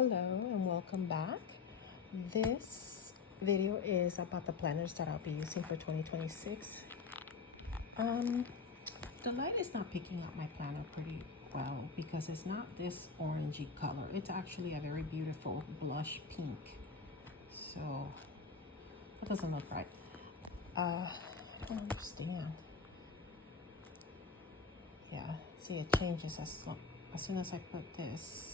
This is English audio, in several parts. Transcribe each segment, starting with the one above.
Hello and welcome back. This video is about the planners that I'll be using for 2026. The light is not picking up my planner pretty well because it's not this orangey color. It's actually a very beautiful blush pink. So that doesn't look right. I don't understand. Yeah, see it changes as soon as I put this.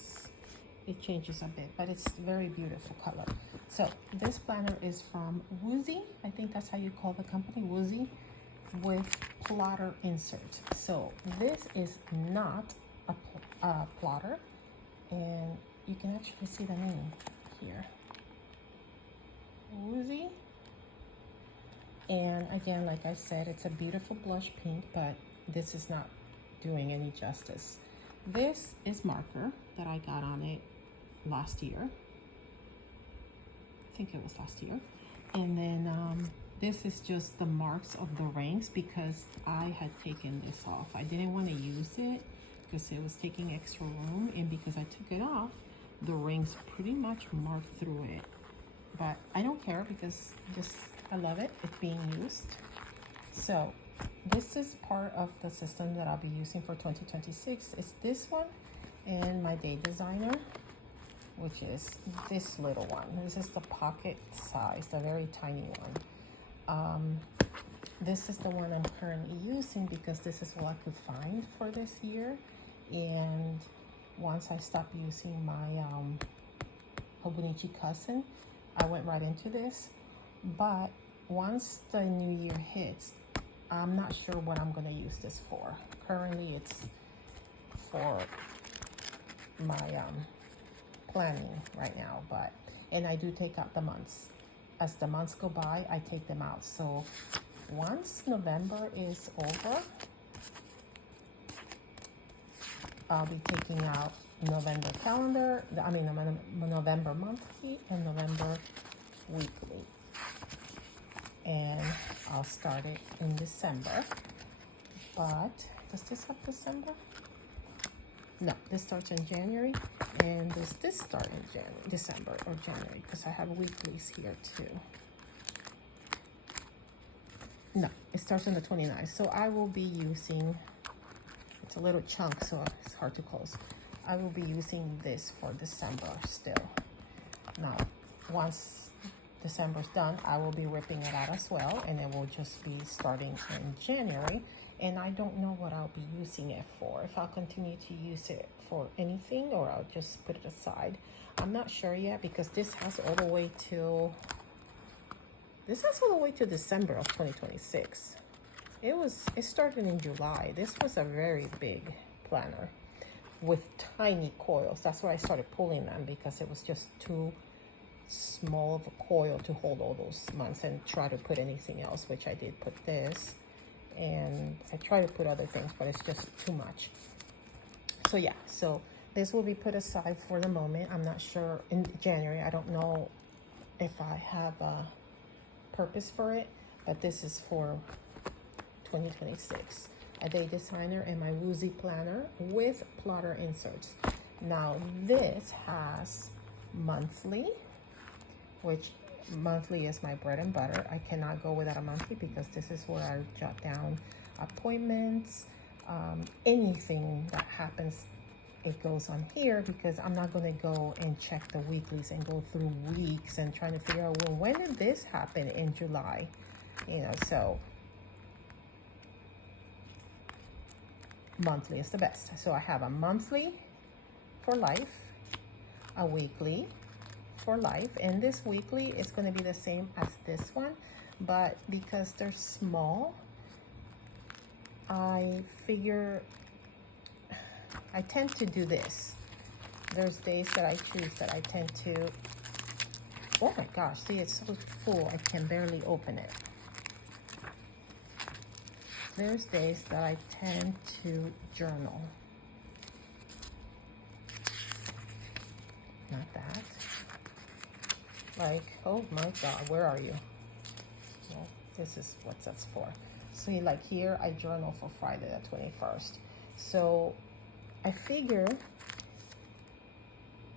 It changes a bit, but it's very beautiful color. So this planner is from Woozie. I think that's how you call the company, Woozie, with plotter inserts. So this is not a plotter, and you can actually see the name here, Woozie. And again, like I said, it's a beautiful blush pink, but this is not doing any justice. This is marker that I got on it last year. I think it was last year. And then this is just the marks of the rings because I had taken this off. I didn't want to use it because it was taking extra room, and because I took it off, the rings pretty much marked through it. But I don't care because I love it. It's being used. So this is part of the system that I'll be using for 2026. It's this one and my Day Designer, which is this little one. This is the pocket size, the very tiny one. This is the one I'm currently using because this is what I could find for this year. And once I stopped using my Hobonichi Cousin, I went right into this. But once the new year hits, I'm not sure what I'm gonna use this for. Currently it's for my planning right now, and I do take out the months. As the months go by, I take them out. So once November is over, I'll be taking out November calendar, November monthly and November weekly. And I'll start it in December. But does this have December? No, this starts in January, and does this start in December or January? Because I have weeklies here too. No, it starts on the 29th. So I will be using, it's a little chunk, so it's hard to close. I will be using this for December still. Now, once December's done, I will be ripping it out as well, and it will just be starting in January. And I don't know what I'll be using it for, if I'll continue to use it for anything or I'll just put it aside. I'm not sure yet because this has all the way to December of 2026. It started in July. This was a very big planner with tiny coils. That's why I started pulling them, because it was just too small of a coil to hold all those months and try to put anything else, which I did put this. And I try to put other things, but it's just too much. So yeah, so this will be put aside for the moment. I'm not sure in January. I don't know if I have a purpose for it, but this is for 2026. A Day Designer and my Woozie planner with plotter inserts. Now this has monthly, which monthly is my bread and butter. I cannot go without a monthly because this is where I jot down appointments, anything that happens, it goes on here, because I'm not going to go and check the weeklies and go through weeks and trying to figure out, well, when did this happen in July? So monthly is the best. So I have a monthly for life, a weekly for life, and this weekly is going to be the same as this one, but because they're small, I figure I tend to do this. There's days that I choose that I tend to, oh my gosh, see, it's so full I can barely open it. There's days that I tend to journal. Not that. Like, oh my God, where are you? Well, this is what that's for. See, like here, I journal for Friday the 21st. So I figure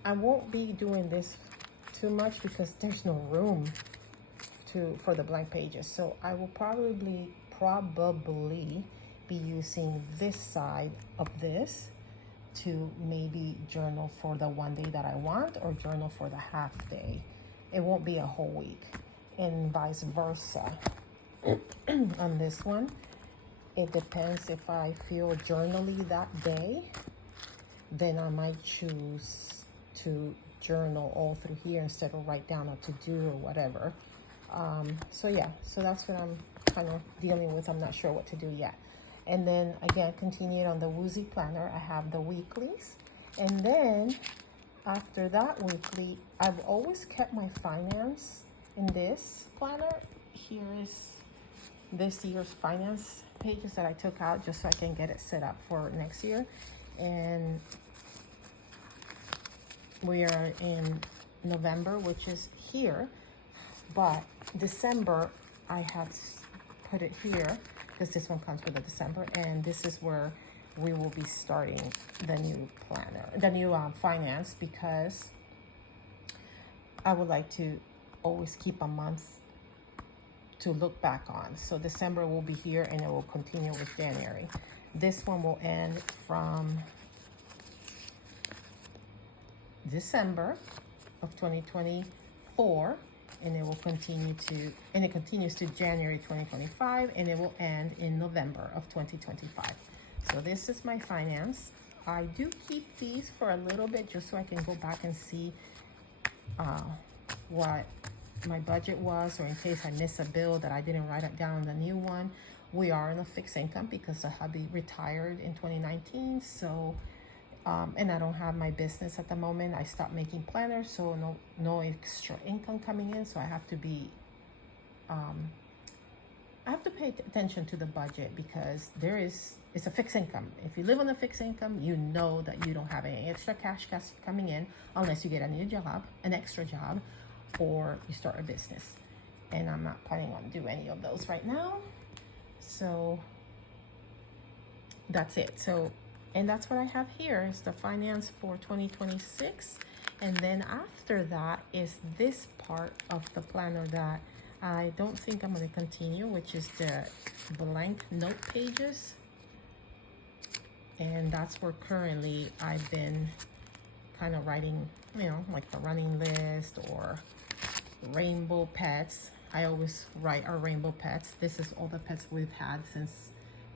I won't be doing this too much because there's no room for the blank pages. So I will probably be using this side of this to maybe journal for the one day that I want, or journal for the half day. It won't be a whole week, and vice versa. On this one, it depends. If I feel journally that day, then I might choose to journal all through here instead of write down a to-do or whatever. So yeah, so that's what I'm kind of dealing with. I'm not sure what to do yet. And then again, continuing on the Woozy planner, I have the weeklies. And then after that weekly, I've always kept my finance in this planner. Here is this year's finance pages that I took out just so I can get it set up for next year. And we are in November, which is here, but December I have put it here because this one comes with the December, and this is where we will be starting the new planner, the new finance, because I would like to always keep a month to look back on. So December will be here, and it will continue with January. This one will end from December of 2024, and it will continue to, and it continues to January 2025, and it will end in November of 2025. So this is my finance. I do keep these for a little bit just so I can go back and see what my budget was, or in case I miss a bill that I didn't write it down on the new one. We are in a fixed income because the hubby retired in 2019, so and I don't have my business at the moment. I stopped making planners, so no extra income coming in. So I have to be, I have to pay attention to the budget, because it's a fixed income. If you live on a fixed income, you know that you don't have any extra cash coming in unless you get a new job, an extra job, or you start a business. And I'm not planning on doing any of those right now. So that's it. So, and that's what I have here is the finance for 2026. And then after that is this part of the planner that I don't think I'm going to continue, which is the blank note pages. And that's where currently I've been kind of writing, you know, like the running list or rainbow pets. I always write our rainbow pets. This is all the pets we've had since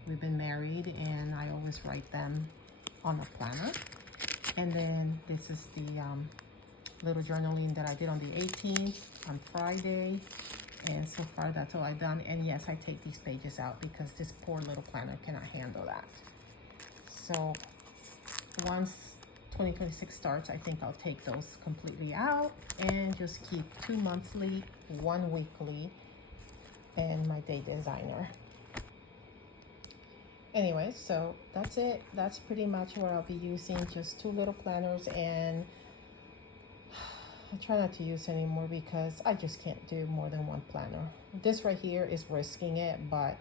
we've been married, and I always write them on the planner. And then this is the little journaling that I did on the 18th on Friday. And so far that's all I've done. And yes, I take these pages out because this poor little planner cannot handle that. So once 2026 starts, I think I'll take those completely out and just keep 2 monthly, 1 weekly, and my day designer. Anyway, so that's it. That's pretty much what I'll be using, just 2 little planners, and I try not to use anymore because I just can't do more than 1 planner. This right here is risking it, but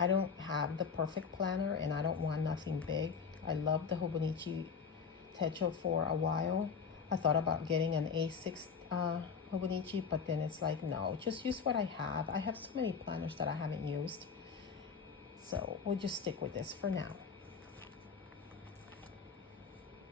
I don't have the perfect planner, and I don't want nothing big. I love the Hobonichi Techo for a while. I thought about getting an A6 Hobonichi, but then it's like, no, just use what I have. I have so many planners that I haven't used. So we'll just stick with this for now.